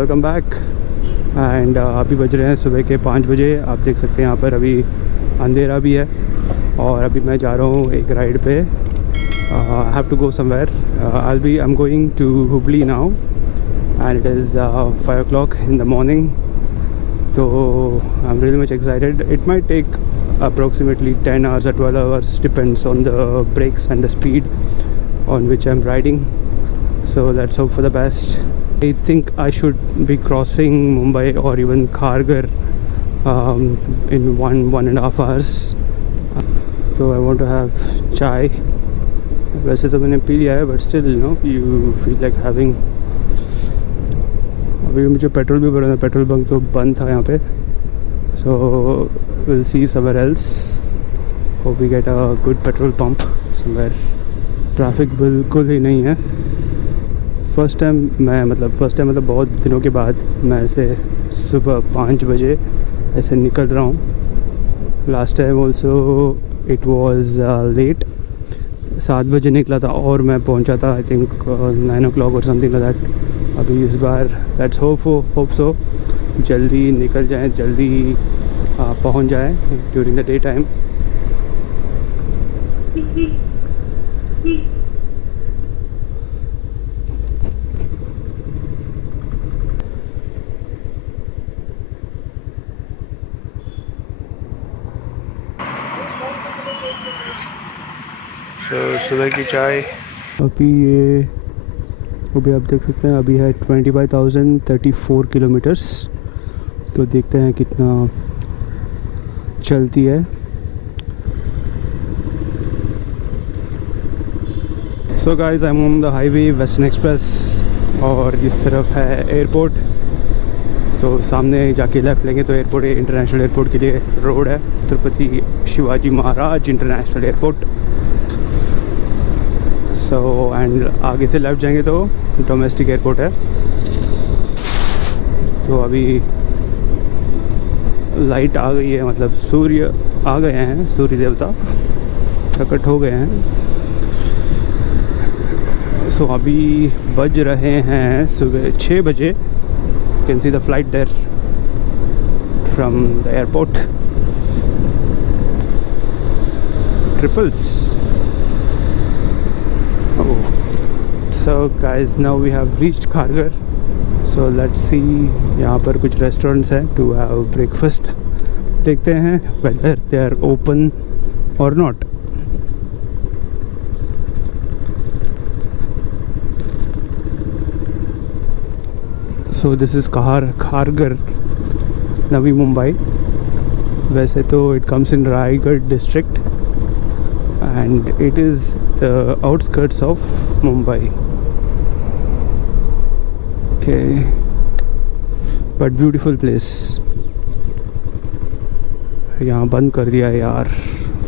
Welcome back. And अभी बज रहे हैं सुबह के 5 बजे। आप देख सकते हैं यहाँ पर अभी अंधेरा भी है और अभी मैं जा रहा हूँ एक राइड पे। I have to go somewhere. I am going to Hubli now and it is 5 o'clock in the morning. So I'm really much excited. It might take approximately 10 hours or 12 hours, depends on the brakes and the speed on which I'm riding. So let's hope for the best. I think I should be crossing Mumbai or even Kharghar in one and a half hours. So I want to have chai. वैसे तो मैंने P लिया है but still you feel like having. अभी मुझे petrol भी भरना है, पेट्रोल बंक तो बंद था यहाँ पे। So will see somewhere else, hope we get a good petrol pump somewhere. Traffic बिल्कुल ही नहीं है। फर्स्ट टाइम मतलब बहुत दिनों के बाद मैं ऐसे सुबह 5 बजे ऐसे निकल रहा हूँ। Last time also it was late, 7 बजे निकला था और मैं पहुँचा था आई थिंक 9 o'clock और समथिंग लाइक दैट। अभी इस बार लेट्स होप सो जल्दी निकल जाए, जल्दी पहुंच जाए ड्यूरिंग द डे टाइम। सुबह की चाय अभी आप देख सकते हैं अभी है 25,034 किलोमीटर्स। तो देखते हैं कितना चलती है। So guys I am on the highway western express और इस तरफ है एयरपोर्ट। तो सामने जाके लेफ़्ट लेंगे तो एयरपोर्ट है, इंटरनेशनल एयरपोर्ट के लिए रोड है, Chhatrapati Shivaji Maharaj international airport. So and आगे से लेफ्ट जाएंगे तो डोमेस्टिक एयरपोर्ट है। तो अभी लाइट आ गई है, मतलब सूर्य आ गए हैं, सूर्य देवता प्रकट हो गए हैं। सो अभी बज रहे हैं सुबह 6 बजे। You can see the flight there from the airport. Triples. So guys, now we have reached Kharghar. So let's see, यहाँ पर कुछ रेस्टोरेंट्स हैं to have breakfast. देखते हैं whether they are open or not. So this is Kharghar, Navi Mumbai. वैसे तो it comes in Raigad district and it is the outskirts of Mumbai. Okay, but beautiful place. यहाँ बंद कर दिया है यार,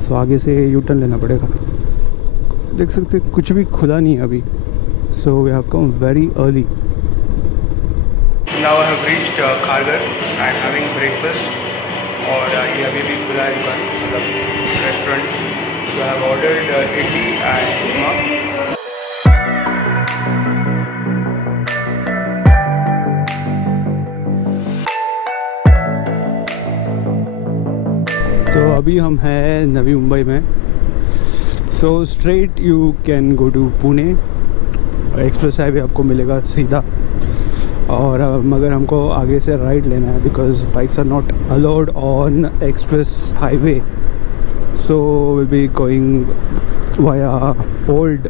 तो आगे से यू टर्न लेना पड़ेगा। देख सकते कुछ भी खुला नहीं है अभी। So we have come very early. Now I have reached Kharghar. I am having breakfast और ये अभी भी खुला है दुकान, मतलब restaurant. So I have ordered idli and upma. तो अभी हम हैं नवी मुंबई में। So straight you can go to Pune, express highway आपको मिलेगा सीधा। और मगर हमको आगे से राइट लेना है because bikes are not allowed on express highway. So we'll be going via old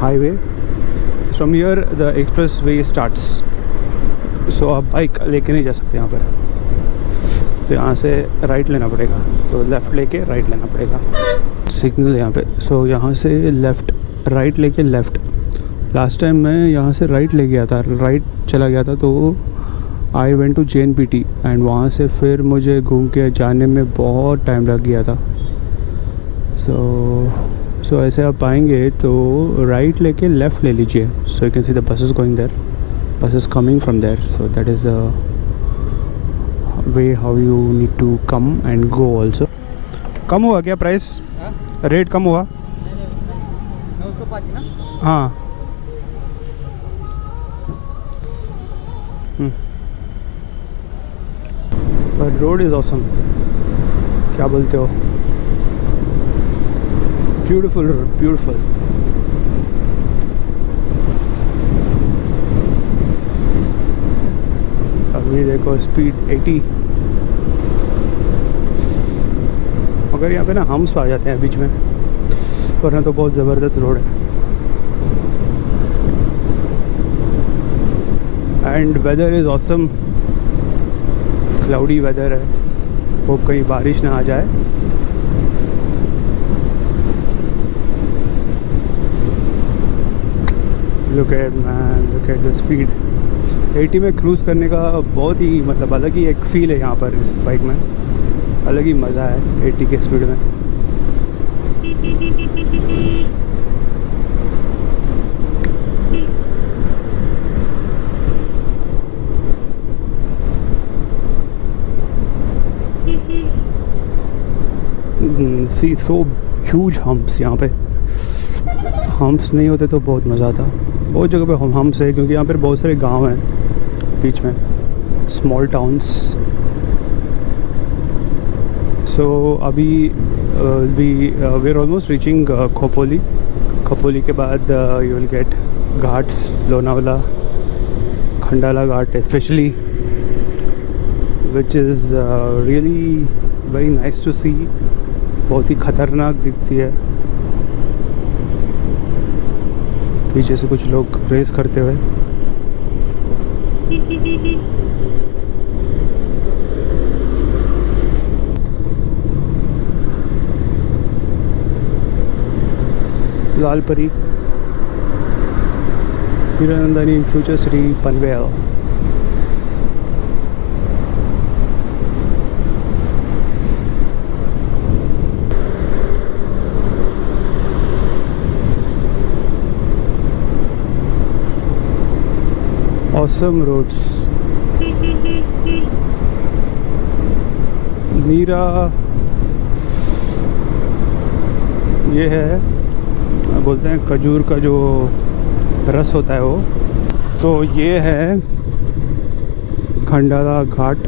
highway. From here the expressway starts. So आप बाइक लेके नहीं जा सकते यहाँ पर, तो यहाँ से राइट लेना पड़ेगा। तो लेफ़्ट लेके राइट लेना पड़ेगा, सिग्नल है यहाँ पे। सो यहाँ से लेफ़्ट, राइट लेके लेफ़्ट। लास्ट टाइम मैं यहाँ से राइट ले गया था, राइट चला गया था, तो I went to JNPT and वहाँ से फिर मुझे घूम के जाने में बहुत टाइम लग गया था। सो ऐसे आप आएंगे तो राइट लेके लेफ़्ट ले लीजिए। So you can see the buses going there, buses coming from there. So that is the way how you need to come and go also. कम हुआ क्या प्राइस? रेट कम हुआ? हाँ बट रोड इज़ ऑसम। क्या बोलते हो? Beautiful road, beautiful. अभी देखो स्पीड 80, मगर यहाँ पे ना हम्स आ जाते हैं बीच में, वरना तो बहुत ज़बरदस्त रोड है। And weather is awesome, cloudy weather है, होप कहीं बारिश ना आ जाए। Look at man, look at the speed. 80 में क्रूज़ करने का बहुत ही मतलब अलग ही एक फ़ील है यहाँ पर इस बाइक में, अलग ही मज़ा है 80 के स्पीड में। सी सो ह्यूज हम्प्स। यहाँ पे हम्प्स नहीं होते तो बहुत मज़ा आता। बहुत जगह पे हम्प्स है क्योंकि यहाँ पर बहुत सारे गांव हैं बीच में, स्मॉल टाउन्स। सो अभी we are almost reaching Khopoli. Khopoli के बाद you will get ghats, Lonavala, Khandala ghat specially, which is really very nice to see. बहुत ही ख़तरनाक दिखती है। पीछे से कुछ लोग रेस करते हुए। Lalpari, Hiranandani future city, Panvel. Awesome roads. नीरा ये है, बोलते हैं खजूर का जो रस होता है वो। तो ये है खंडाला घाट,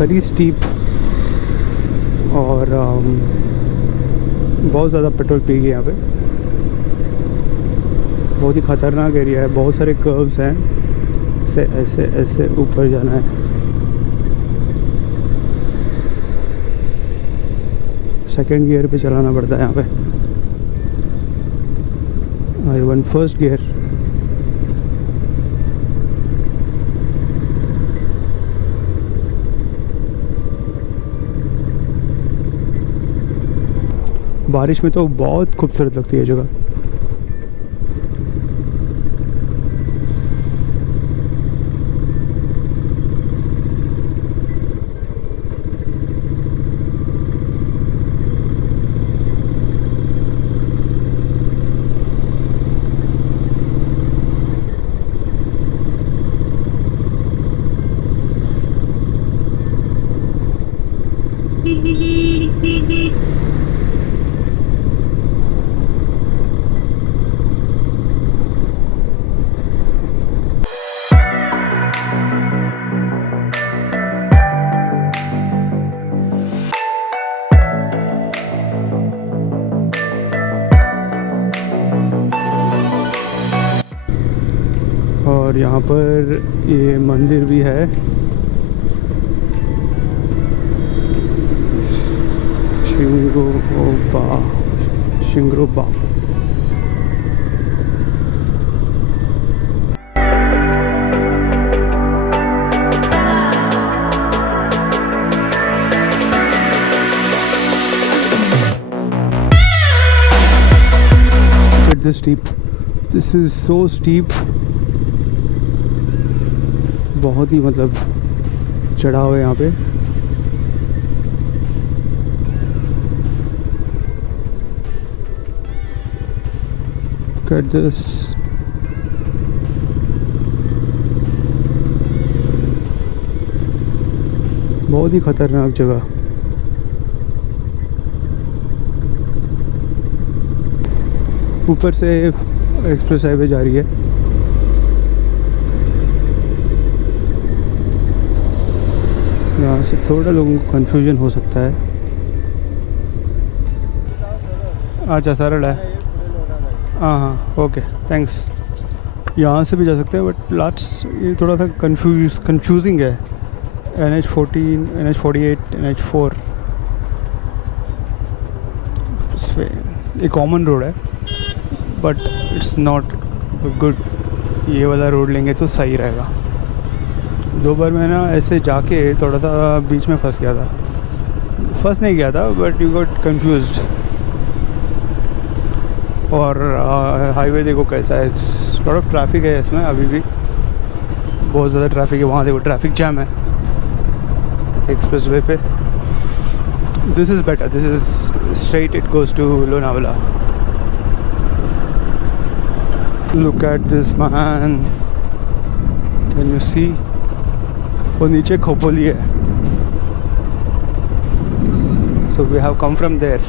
वेरी स्टीप और बहुत ज़्यादा पेट्रोल पी गई यहाँ पे। बहुत ही ख़तरनाक एरिया है, बहुत सारे कर्व्स हैं, ऐसे ऐसे ऐसे ऊपर जाना है। सेकंड गियर पे चलाना पड़ता है यहाँ पे। I one first gear. बारिश में तो बहुत खूबसूरत लगती है जगह। और यहाँ पर ये मंदिर भी है, Shingroba. This steep, this is so steep, बहुत ही मतलब चढ़ाव है यहाँ पे। Look at this. बहुत ही खतरनाक जगह। ऊपर से एक्सप्रेस हाईवे जा रही है। यहाँ से थोड़ा लोगों को कन्फ्यूजन हो सकता है। अच्छा सरल है। हाँ हाँ ओके थैंक्स। यहाँ से भी जा सकते हैं बट लास्ट ये थोड़ा सा कंफ्यूजिंग है। NH14, NH48, NH4 ये कॉमन रोड है बट इट्स नॉट गुड। ये वाला रोड लेंगे तो सही रहेगा। दो बार मैं ना ऐसे जाके थोड़ा सा बीच में फंस गया था। फंस नहीं गया था बट यू गॉट कंफ्यूज्ड। और हाईवे देखो कैसा है, लॉट ऑफ ट्रैफिक है इसमें अभी भी, बहुत ज़्यादा ट्रैफिक है। वहाँ देखो ट्रैफिक जैम है एक्सप्रेस वे पे। This is better, this is straight, it goes to Lonavala. Look at this man, can you see? वो नीचे खोपोली है, so we have come from there.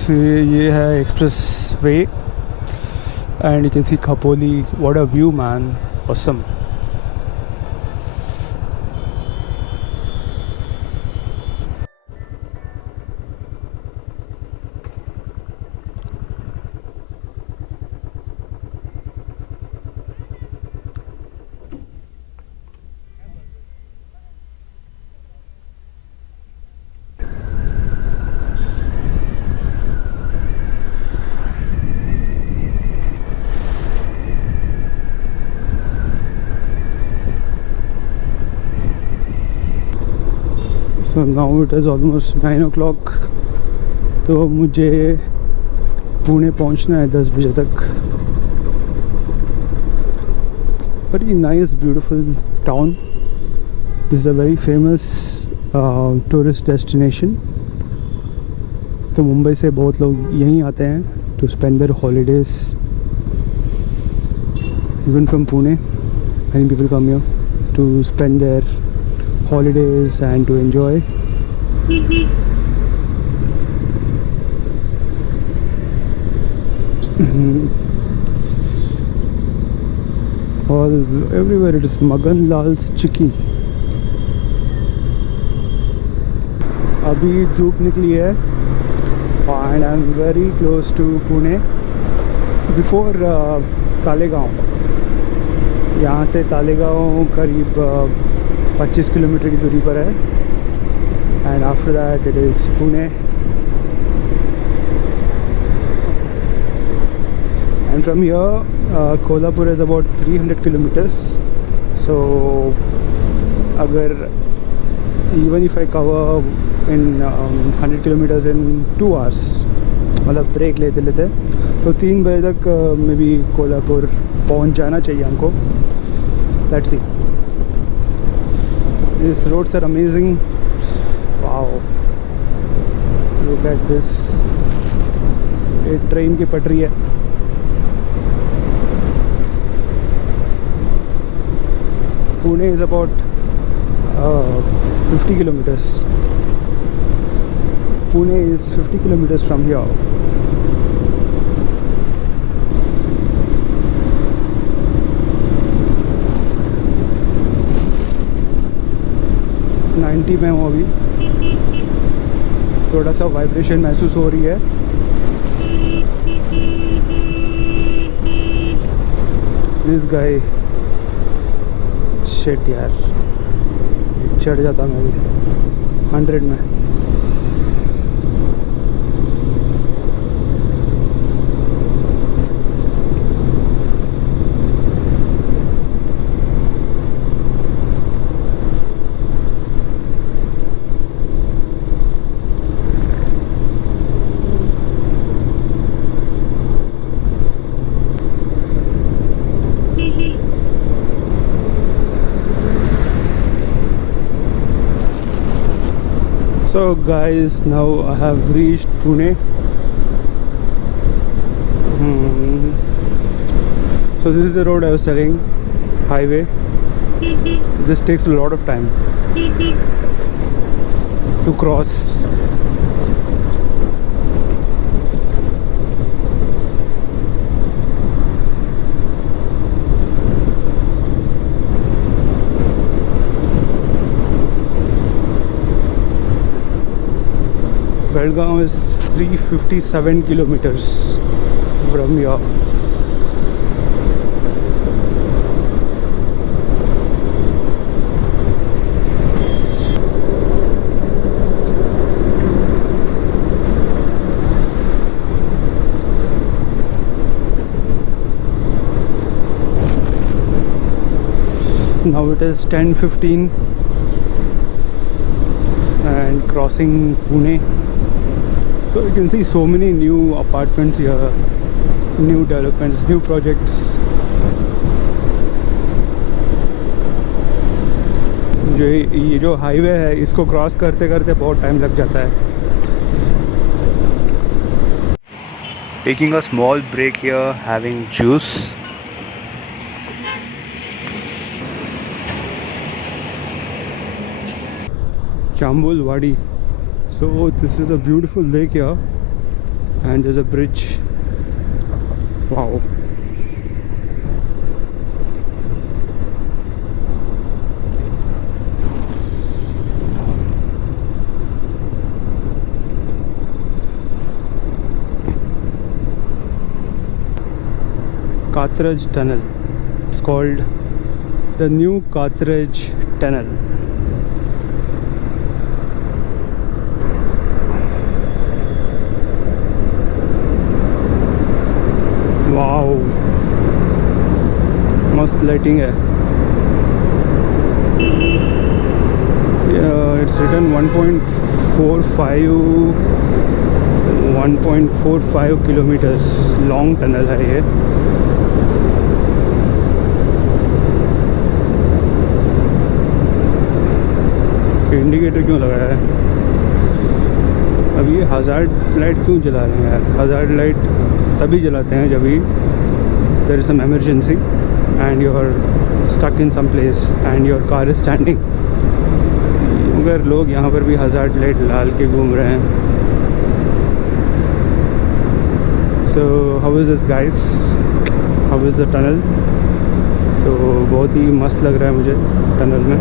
So ये है expressway and you can see Khapoli. What a view man, awesome. So now it is almost 9 o'clock। तो मुझे पुणे पहुंचना है 10 बजे तक। Very nice beautiful town. This a very famous tourist destination. तो मुंबई से बहुत लोग यहीं आते हैं to spend their holidays. Even from Pune many people come here to spend their holidays and to enjoy. All everywhere it is Magan Lal's Chikki. अभी धूप निकली है and I'm very close to Pune, before Talegaon. यहाँ से तालेगांव करीब 25 kilometre की दूरी पर है and after that it is Pune. And from here Kolhapur is about 300 kilometres. So अगर even if I cover in 100 kilometres in 2 hours, मतलब ब्रेक लेते लेते, तो 3 बजे तक मे बी कोल्हापुर पहुंच जाना चाहिए हमको। Let's see. These roads are amazing. Wow, look at this. एक ट्रेन की पटरी है। Pune is about 50 kilometers. Pune is 50 kilometers from here. में हूँ अभी। थोड़ा सा वाइब्रेशन महसूस हो रही है। दिस गाय, शिट यार, चढ़ जाता मैं भी 100 में। So guys, now I have reached Pune. So this is the road I was telling, highway. This takes a lot of time to cross. Belgaum is 357 kilometers from here. Now it is 10:15 and crossing Pune. So you can see so many new apartments here, new developments, new projects. ये जो highway है इसको cross करते करते बहुत time लग जाता है. Taking a small break here, having juice. Chambul Wadi. So this is a beautiful lake here and there's a bridge. Wow. Kathraj Tunnel. It's called the New Kathraj Tunnel. Wow, मस्त lighting है. It's written 1.45 kilometres long tunnel है ये. Indicator क्यों लगाया है? अब ये hazard light क्यों जला रहे हैं यार? हज़ार्ड लाइट तभी जलाते हैं जब भी there is some emergency and you are stuck in some place and your car is standing. मगर लोग यहाँ पर भी हज़ार्ड लाइट लाल के घूम रहे हैं. So how is this guys, how is the tunnel? तो बहुत ही मस्त लग रहा है मुझे टनल में.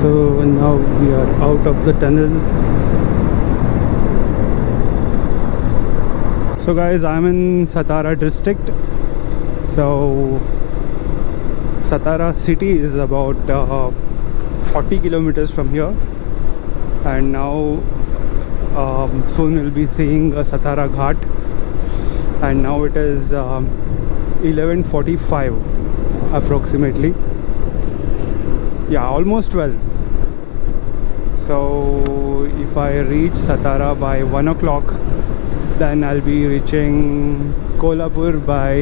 So now we are out of the tunnel. So guys, I'm in Satara district. So Satara city is about 40 kilometers from here, and now soon we'll be seeing Satara Ghat, and now it is 11:45 approximately. Yeah, almost 12. So if I reach Satara by 1 o'clock, then I'll be reaching Kolhapur by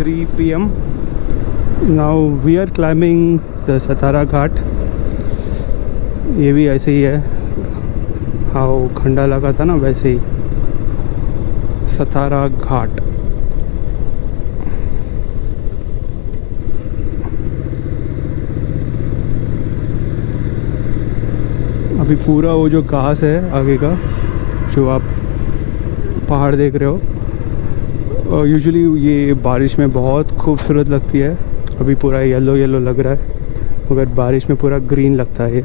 3 PM. Now we are climbing the Satara Ghat. ये भी ऐसे ही है, हाँ खंडा लगा था ना वैसे ही. Satara Ghat. अभी पूरा वो जो घास है आगे का जो आप पहाड़ देख रहे हो, यूजुअली ये बारिश में बहुत खूबसूरत लगती है. अभी पूरा येलो येलो लग रहा है, मगर बारिश में पूरा ग्रीन लगता है ये.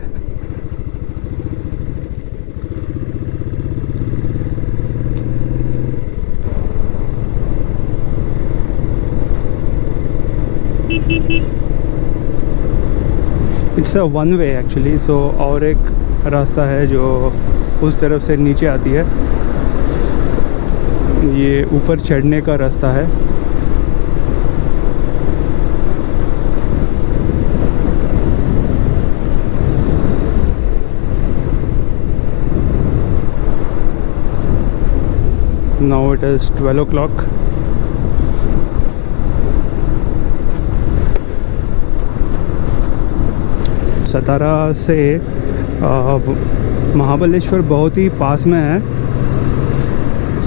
It's a one way actually. So और एक रास्ता है जो उस तरफ से नीचे आती है. ये ऊपर चढ़ने का रास्ता है. Now it is 12 o'clock. सतारा से महाबलेश्वर बहुत ही पास में है.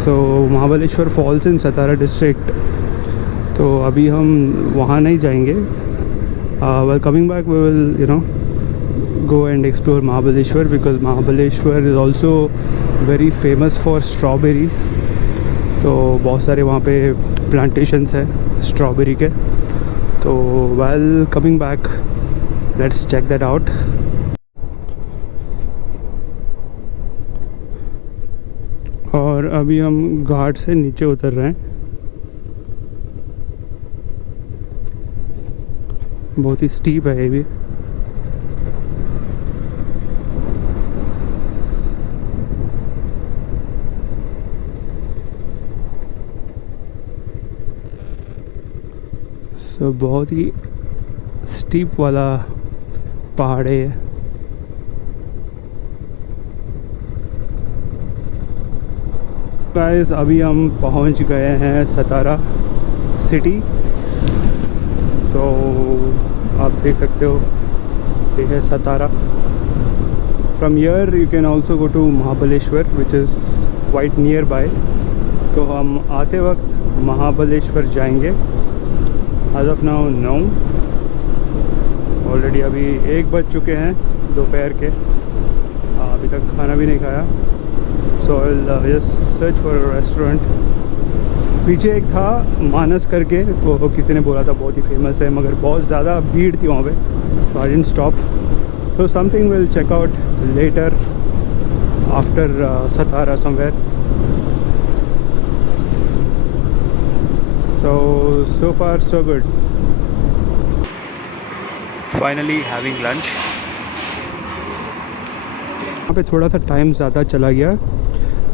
So Mahabaleshwar falls in Satara district. तो अभी हम वहाँ नहीं जाएंगे. Well coming back we will go and explore Mahabaleshwar, because Mahabaleshwar is also very famous for strawberries. तो बहुत सारे वहाँ पे प्लांटेशंस है स्ट्रॉबेरी के. तो while coming back, let's check that out. और अभी हम घाट से नीचे उतर रहे हैं. बहुत ही स्टीप है ये भी. सो बहुत ही स्टीप वाला पहाड़ है. गाइस अभी हम पहुंच गए हैं सतारा सिटी. सो आप देख सकते हो ये है Satara. From here you can also go to Mahabaleshwar which is quite nearby. तो हम आते वक्त महाबलेश्वर जाएंगे. As of now 9 already. अभी 1 बज चुके हैं दोपहर के. अभी तक खाना भी नहीं खाया. So I just search for a restaurant. पीछे एक था मानस करके, वो किसी ने बोला था बहुत ही फेमस है, मगर बहुत ज़्यादा भीड़ थी वहाँ पे. So I didn't stop. So something we'll check out later after Satara somewhere. So far so good. Finally having lunch. यहाँ पे थोड़ा सा टाइम ज़्यादा चला गया,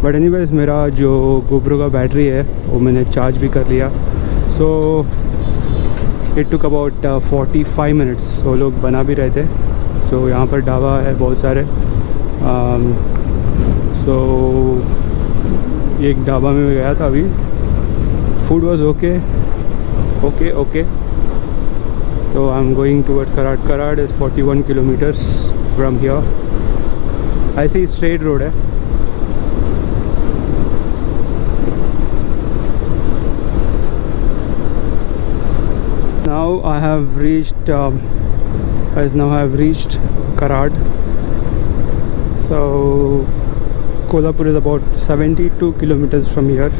बट एनीवेज मेरा जो GoPro का बैटरी है वो मैंने चार्ज भी कर लिया. So it took about 45 minutes. वो लोग बना भी रहे थे. सो यहाँ पर ढाबा है बहुत सारे. सो एक ढाबा में गया था अभी. Food was okay. तो I am going towards Karad. Karad is 41 kilometres from here. ऐसे ही स्ट्रेट रोड है. Now I have reached Karad. So Kolhapur is about 72 kilometers from here.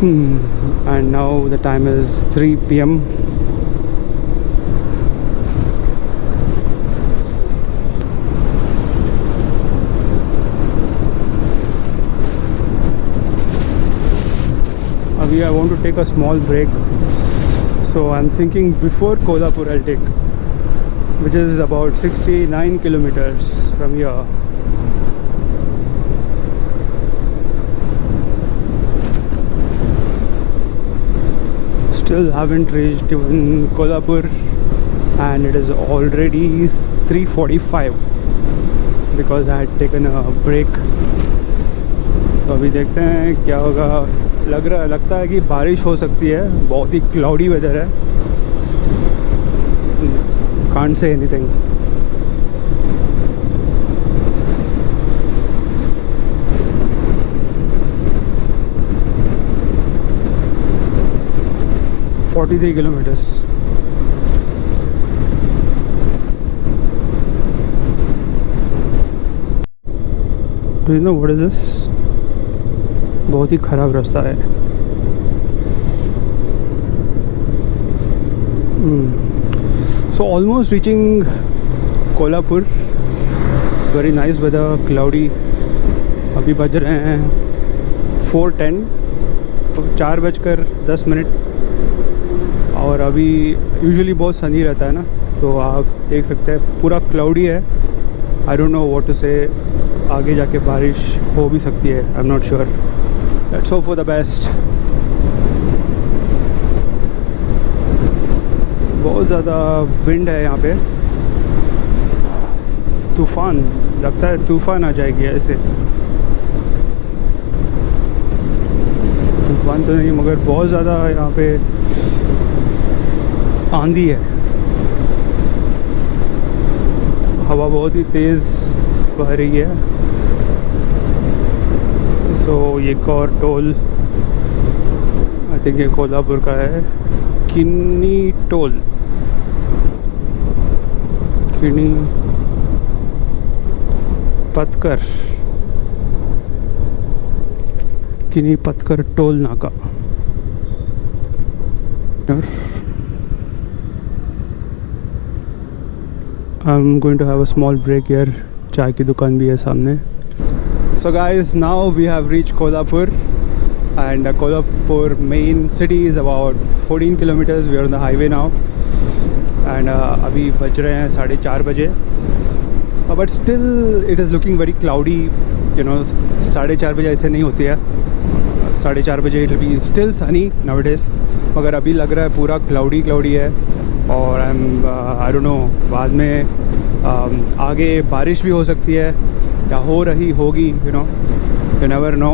And now the time is 3 PM. Abhi I want to take a small break. So I'm thinking before Kolhapur I'll take, which is about 69 kilometers from here. Still haven't reached even Kolhapur, and it is already 3:45 because I had taken a break. तो अभी देखते हैं क्या होगा. लगता है कि बारिश हो सकती है. बहुत ही क्लाउडी वेदर है. Can't say anything. – 43 kilometers. Do you know what is this? बहुत ही ख़राब रास्ता है. So almost reaching Kolhapur. Very nice weather, cloudy. अभी बज रहे हैं 4:10. 4:10. और अभी यूजुअली बहुत सनी रहता है ना, तो आप देख सकते हैं पूरा क्लाउडी है. I don't know what to say. आगे जाके बारिश हो भी सकती है. I am not sure. Let's hope for the best. बहुत ज़्यादा विंड है यहाँ पे. तूफ़ान, लगता है तूफ़ान आ जाएगी ऐसे. तूफ़ान तो नहीं, मगर बहुत ज़्यादा यहाँ पे आंधी है. हवा बहुत ही तेज़ बह रही है. सो ये और टोल आई थिंक ये कोल्हापुर का है. किन्नी टोल. किनी पत्थर किनी पत्थर टोल नाका। I'm going to have a small break here. चाय की दुकान भी है सामने. So guys, now we have reached Kolhapur, and Kolhapur main city is about 14 kilometers. We are on the highway now, and अभी बज रहे हैं 4:30 बजे. But still it is looking very cloudy. You know, 4:30 बजे ऐसे नहीं होती है. 4:30 बजे it will be still sunny nowadays. मगर अभी लग रहा है पूरा क्लाउडी है. और आई डोंट नो बाद में आगे बारिश भी हो सकती है या हो रही होगी. You know, you never know.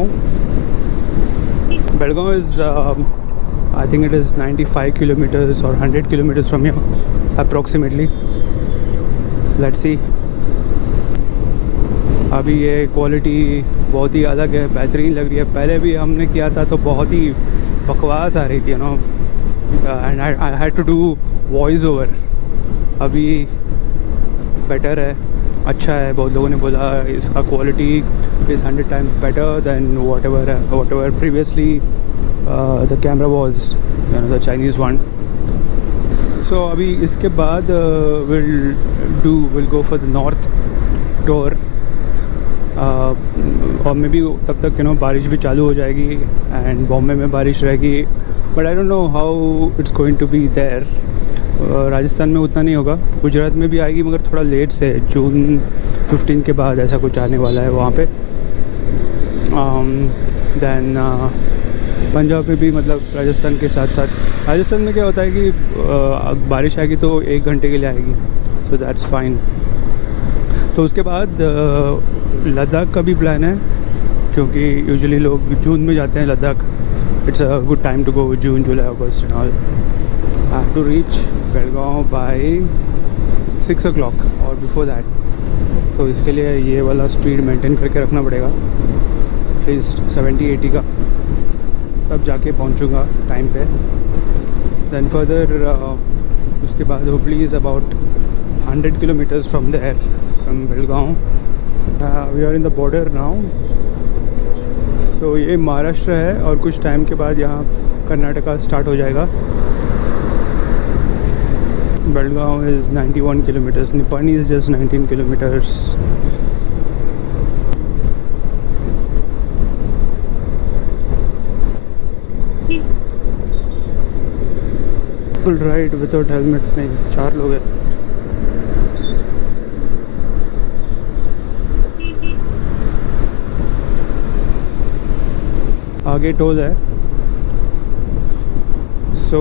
Belgaum is I think it is 95 kilometres और 100 kilometres from here approximately. Let's see. अभी ये क्वालिटी बहुत ही अलग है, बेहतरीन लग रही है. पहले भी हमने किया था तो बहुत ही बकवास आ रही थी, you know, and I had to do voice over. अभी बेटर है, अच्छा है. बहुत लोगों ने बोला इसका quality is 100 times better than whatever previously the camera was, you know, the Chinese one. So अभी इसके बाद will go for the north tour. और मे बी तब तक, यू नो, बारिश भी चालू हो जाएगी एंड बॉम्बे में बारिश रहेगी. But I don't know how it's going to be there. Rajasthan में उतना नहीं होगा, गुजरात में भी आएगी मगर थोड़ा लेट से, जून 15 के बाद ऐसा कुछ आने वाला है वहाँ पे. दैन पंजाब में भी, मतलब राजस्थान के साथ साथ. राजस्थान में क्या होता है कि बारिश आएगी तो 1 घंटे के लिए आएगी, सो दैट्स फाइन. तो उसके बाद लद्दाख का भी प्लान है, क्योंकि यूजुअली लोग जून में जाते हैं Ladakh. It's a good time to go, June July August and all. I have to reach Belgaum by 6 o'clock और बिफोर दैट. तो इसके लिए ये वाला स्पीड मेंटेन करके रखना पड़ेगा, एटलीस्ट 70-80 का, तब जाके पहुंचूंगा टाइम पे. दैन फर्दर उसके बाद Hubli is about 100 kilometres from there, from Belgaum. We are in the border now. तो ये महाराष्ट्र है और कुछ टाइम के बाद यहाँ कर्नाटका स्टार्ट हो जाएगा. Belgaum is 91 kilometers. Nipani is just 19 kilometers. Full ride without helmet नहीं, 4 लोग हैं. आगे टोल है. So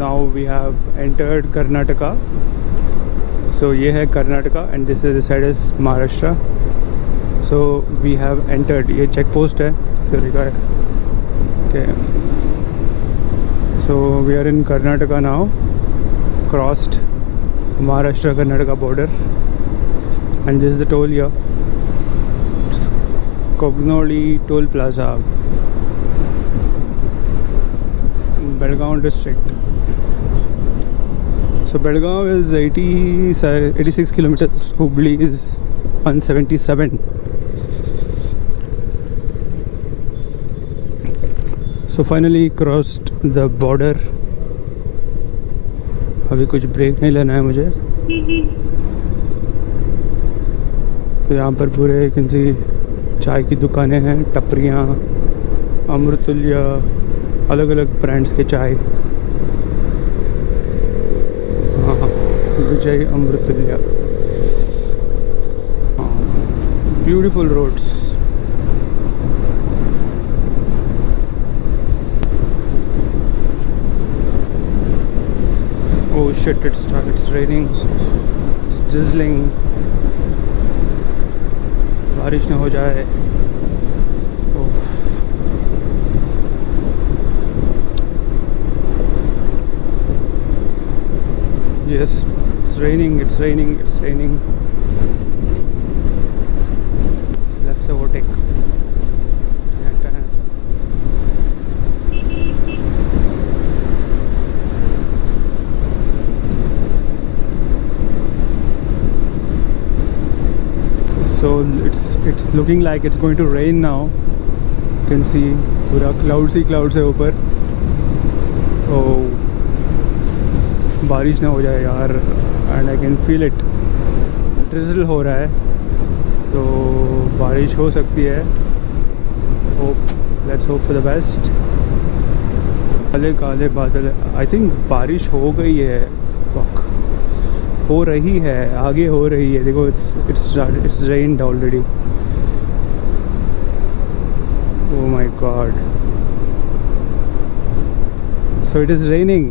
now we have entered Karnataka. So ये है Karnataka and this is Maharashtra. So we have entered. ये चेक पोस्ट है, so okay. So we are in Karnataka now. Crossed Maharashtra Karnataka border, and this is the toll here. It's Kognoli Toll Plaza, Belgaum district. So Belgaum is 86 kilometers. Hubli is 177. So finally crossed the border. अभी कुछ break नहीं लेना है मुझे. तो यहाँ पर पूरे किसी चाय की दुकानें हैं, टपरियाँ, अमृतुल्य, अलग अलग ब्रांड्स के चाय. Vijay Amruttulya. Beautiful roads. Oh shit, it's raining. It's drizzling. बारिश न हो जाए. Yes, it's raining. Left से overtake. It's looking like it's going to rain now. You can see पूरा clouds ही clouds है ऊपर. Oh, बारिश ना हो जाए यार. And I can feel it. Drizzle हो रहा है, तो बारिश हो सकती है. Let's hope for the best. काले काले बादल. I think बारिश हो गई है. Fuck. हो रही है, आगे हो रही है. देखो, it's rained already. Oh my god. So it is raining.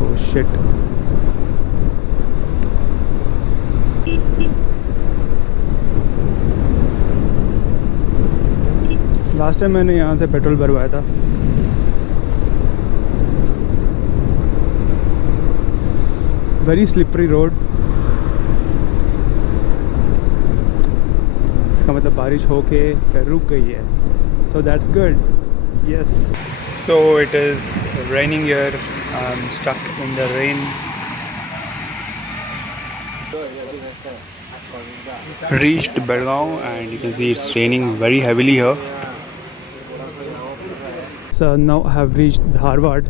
Oh shit. Last time मैंने यहाँ से पेट्रोल भरवाया था. Very slippery road. इसका मतलब बारिश होके रुक गई है. So that's good. Yes. So it is raining here. I am stuck in the rain. Reached Belgaum and you can see it's raining very heavily here. So now I have reached Dharwad.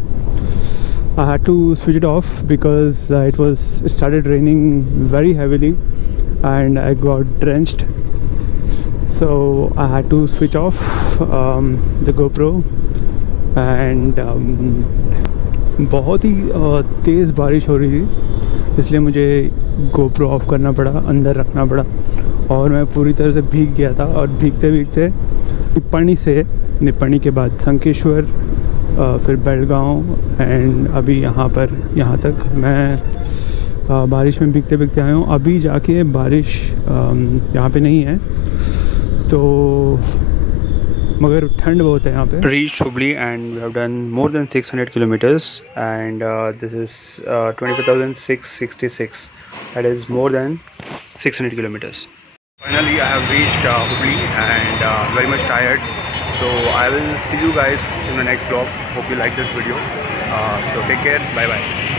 I had to switch it off because it started raining very heavily and I got drenched. So I had to switch off the GoPro and बहुत ही तेज़ बारिश हो रही थी, इसलिए मुझे GoPro of करना पड़ा, अंदर रखना पड़ा और मैं पूरी तरह से भीग गया था. और भीगते भीगते निप्पाणी के बाद संकेश्वर, फिर बेलगांव एंड अभी यहाँ तक मैं बारिश में भीगते भीगते आया हूँ. अभी जाके बारिश यहाँ पे नहीं है, तो मगर ठंड बहुत है यहाँ पे. Reached Hubli and we have done more than 600 kilometers and this is 25,666. That is more than 600 kilometers. Finally I have reached Hubli and very much tired. So I will see you guys in the next vlog. Hope you like this video. So take care. Bye bye.